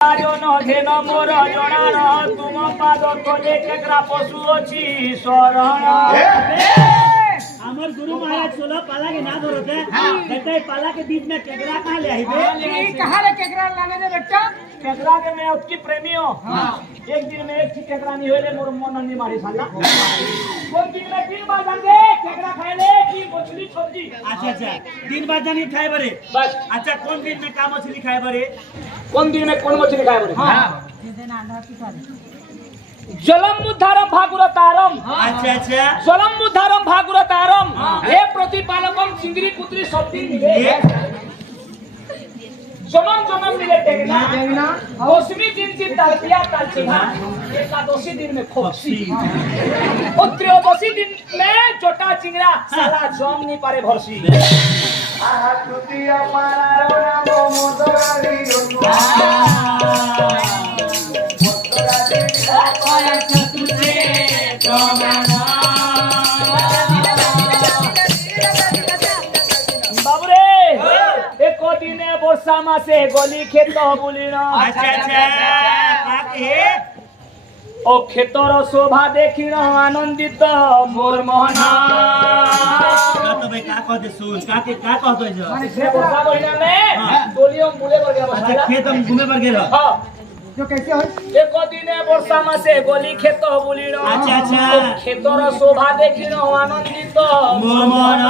घेन मोर जनान तुम पाद तले केकरा पशु अछि शरण हमर गुरु महाराज 16 पाला के ना धरते बेटा पाला के बीच में केकरा कहां ले आइबे ये कहां ले केकरा लाने दे बेटा केकरा के मैं उसकी प्रेमी हूं एक दिन में एक ही केकरा नहीं होले मोर मन नहीं मारी साला कोन दिन में 3 बार जाने केकरा खाइले की मछली सब्जी अच्छा दिन बाद जानी खाए बरे बस अच्छा कौन दिन में का मछली खाए बरे कौन दिन में कौन मछली खाए बरे हां दे देना आधा पिसारे जलम उद्धारम भागुरतारम अच्छा जलम उद्धारम भागुरतारम हे प्रतिपालकम सिंगरी पुत्री शक्ति मिले जमम मिले टेगना दशमी दिन की तलपिया तलचिहा एकादशी दिन में खोपसी और त्रयोदशी दिन में छोटा चिंगरा साला जम नहीं पारे भरसी आहा तृतीया मारो नाम मोदराली वर्षा मासे गली खेत बुलिन अच्छा काके ओ खेतर शोभा देखिन आनंदित मोर मोहन तो भाई का कहते सुन काके का कहतो जो माने से वर्षा महीना में डोलियो मुले पर गया अच्छा खेत हम घूमे पर गेल हां जो कैसे हो एक दिने वर्षा मासे गली खेत बुलिन अच्छा खेतर शोभा देखिन आनंदित मोर मोहन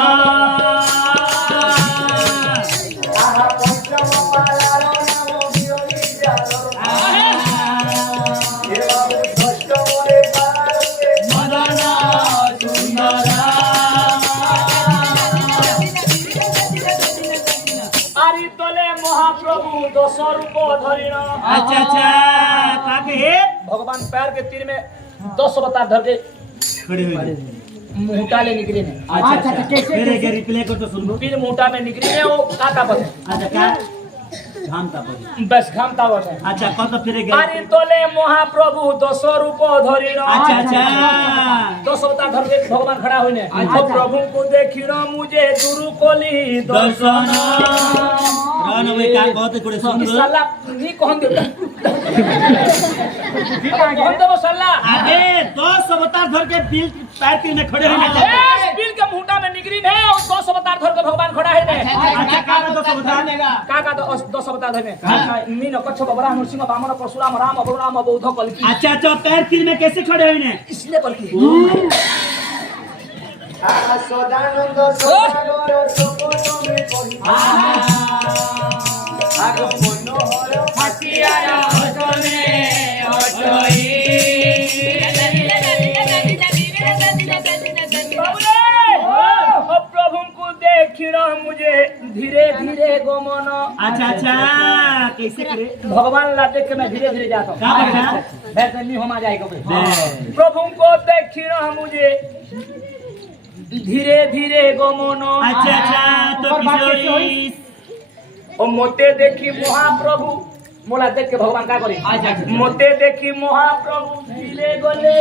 महाप्रभु 10 रूप धरिण अच्छा काके भगवान पैर के तीर में 10 अवतार धर के खड़े हुए मुहटा ले निकले ने अच्छा कैसे फिर रिप्ले कर तो सुन फिर मुहटा में निकली ने वो काका पर अच्छा का घामता पर बस घामता बस अच्छा कत फिर गए अरे तोले महाप्रभु 10 रूप धरिण अच्छा 10 अवतार धर के भगवान खड़ा होइने तो प्रभु को देखिन मुझे गुरु कोली दर्शन रान में का कहते कोड़े सुन साला नी कहन दे कहन दे साला आगे 10 अवतार धर के बिल पैर तीर में खड़े होने बिल के मुहटा में निकली ने और 10 अवतार धर के भगवान खड़ा है ने अच्छा का 10 अवतार का 10 अवतार धर मीन कच्छप वराह नरसिंह वामन परशुराम राम बलराम बौद्ध कल्की अच्छा पैर तीर में कैसे खड़े हुए ने इसने कल्की सदानंद सदागर सपन में कहि आगो मनोहर फाटिया हसने हटई प्रभु को देखिन मुझे धीरे धीरे गमन अच्छा कैसे करे भगवान ला देख के मैं धीरे धीरे जाता हूँ का वैसे नहीं होमा जाएगा प्रभु को देखिन मुझे धीरे धीरे गमन अच्छा तो किशोरी ओ मोते देखी महाप्रभु मोला देख के भगवान का करे मोते देखी महाप्रभु धीरे गले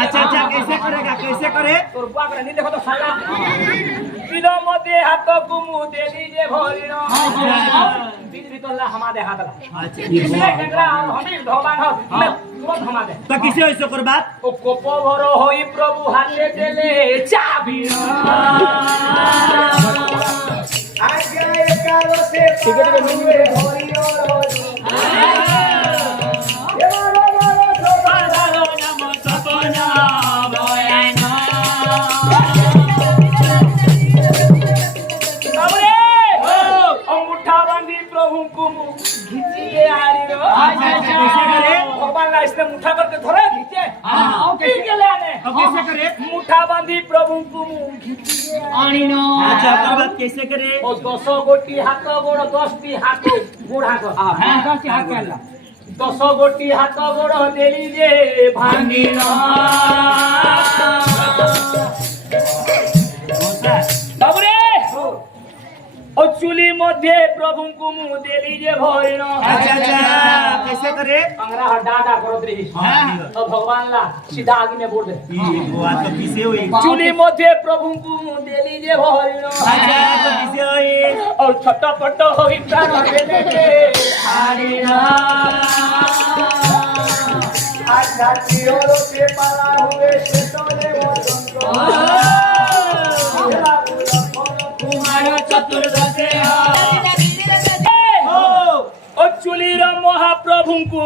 अच्छा कैसे करे तोर बाप रे नहीं देखो तो साला पिलो मते हाथ कुमु देली जे भरिन बीच भीतर हमारे हाथ ला अच्छा इसने केकरा हमी भगवान हो मैं तुरंत हमा दे तो किसे ऐसे कर बात ओ कोप भर होई प्रभु हाथे देले चाबी आज एकालो से टिकट में मिल रे भरी और भगवान इसने मुठा करके धरे खींचे के लाने कैसे करे मुठा बांधी प्रभु को खींचे आनीनो अच्छा कर बात कैसे करे ओ 10 गोटी हाथ गोड़ 10 टी हाथ गोड़ हाथ हां 10 टी हाथ केला 10 गोटी हाथ गोड़ देली जे भांगी ना मध्य प्रभु को मुँह देली जे भरिण अच्छा कैसे करे अंगरा डाडा करत रही तो भगवान ला सीधा आगे में बोल दे ये गोवा तो पीछे हुई चुली मध्य प्रभु को मुँह देली जे भरिण अच्छा तो पीछे हुई और छटपट होई प्राण देले के हरिण आजा तिरोलो के पाला हुए से तोले मोदंतो कुमार चतुर्दशे ओ चुलीर महाप्रभु को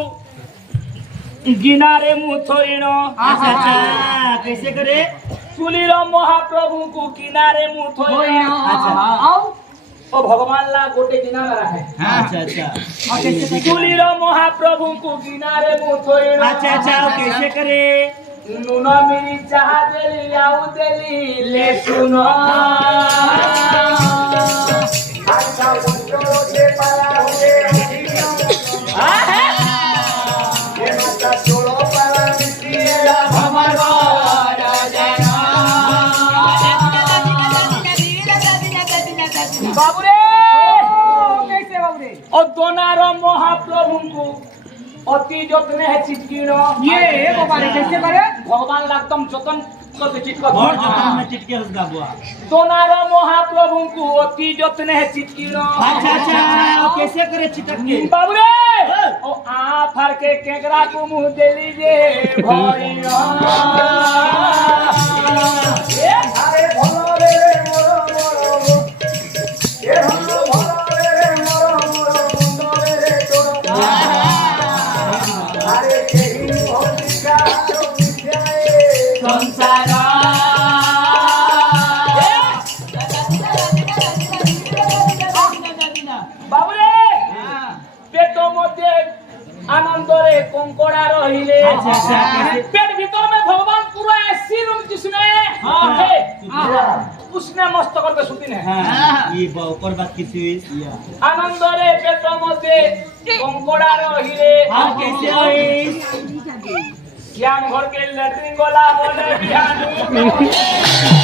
गिनारे मुथोरिण अच्छा कैसे करे चुलीर महाप्रभु को किनारे मुथोरिण अच्छा ओ भगवान ला गोटे गिना रहा है अच्छा चुलीर महाप्रभु को किनारे मुथोरिण अच्छा कैसे करे नुन मिरी चाह देली आउ देली ले सुनो अच्छा बंदो से पाला हुए ये माता सोलो पाला मिसिया हमर बाबू रे कैसे बाबू रे और दोनार महाप्रभु को अति जतने है चिटकीण ये बाबा रे कैसे करे भगवान लागतम जतन करते चिटक और जो काम में टिटके उसका बुआ दोनार महाप्रभु को अति जतने है चिटकीण अच्छा कैसे करे चिटक के बाबू रे ओ आ फर के केकरा को मुंह देली जे भरिण ए अरे भलो रे मोरो ए भलो रे मोरो मुंडो रे तोरो अरे केही भौतिका जो विद्याए संसार बाबूरे पेट मध्य आनंद रे कंकड़ा रहिले पेट भीतर में भगवान पूरा ऐसी रूम जिसमें उसने मस्तक पे सुती है ये ऊपर बात किसी हुई आनंद रे पेट मध्य कंकड़ा रहिले कैसे हुई श्याम घर के लैट्रिन गोला बोले बिहान